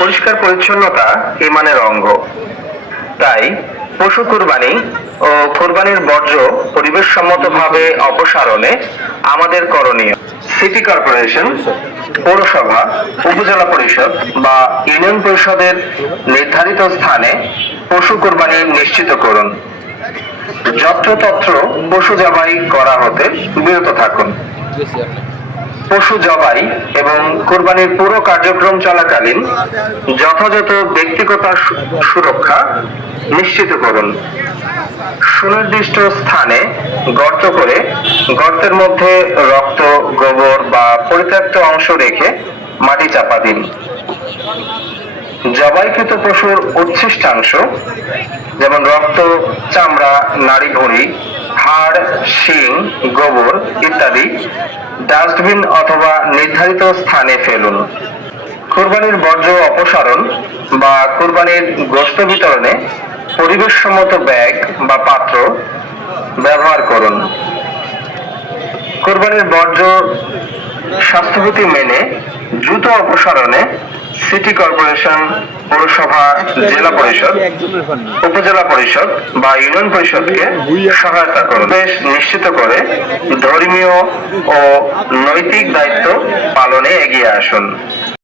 পরিষ্কার পরিচ্ছন্নতা ইমানের অঙ্গ। তাই পশু কুরবানি ও কোরবানির বর্জ্য পরিবেশ সম্মতভাবে অপসারণে আমাদের করণীয়। সিটি কর্পোরেশন, পৌরসভা, উপজেলা পরিষদ বা ইউনিয়ন পরিষদের নির্ধারিত স্থানে পশু কুরবানি নিশ্চিত করুন। যত্রতত্র পশু জবাই করা হতে বিরত থাকুন। পশু জবাই এবং কোরবানির পুরো কার্যক্রম চলাকালীন যথাযথ ব্যক্তিগত সুরক্ষা নিশ্চিত করুন। সুনির্দিষ্ট স্থানে গর্ত করে গর্তের মধ্যে রক্ত, গোবর বা পরিত্যক্ত অংশ রেখে মাটি চাপা দিন। জবাইকৃত পশুর উচ্ছিষ্টাংশ, যেমন রক্ত, চামড়া নাড়ি ভুঁড়ি হাড়, শিং, গোবর ইত্যাদি ডাস্টবিন অথবা নির্ধারিত স্থানে ফেলুন। কোরবানির বর্জ্য অপসারণ বা কোরবানির গোস্ত বিতরণে পরিবেশসম্মত ব্যাগ বা পাত্র ব্যবহার করুন। কোরবানির বর্জ্য স্বাস্থ্যবিধি মেনে দ্রুত অপসারণে সিটি কর্পোরেশন পৌরসভা জেলা পরিষদ উপজেলা পরিষদ বা ইউনিয়ন পরিষদকে সহায়তা করবে নিশ্চিত করে ধর্মীয় ও নৈতিক দায়িত্ব পালনে এগিয়ে আসুন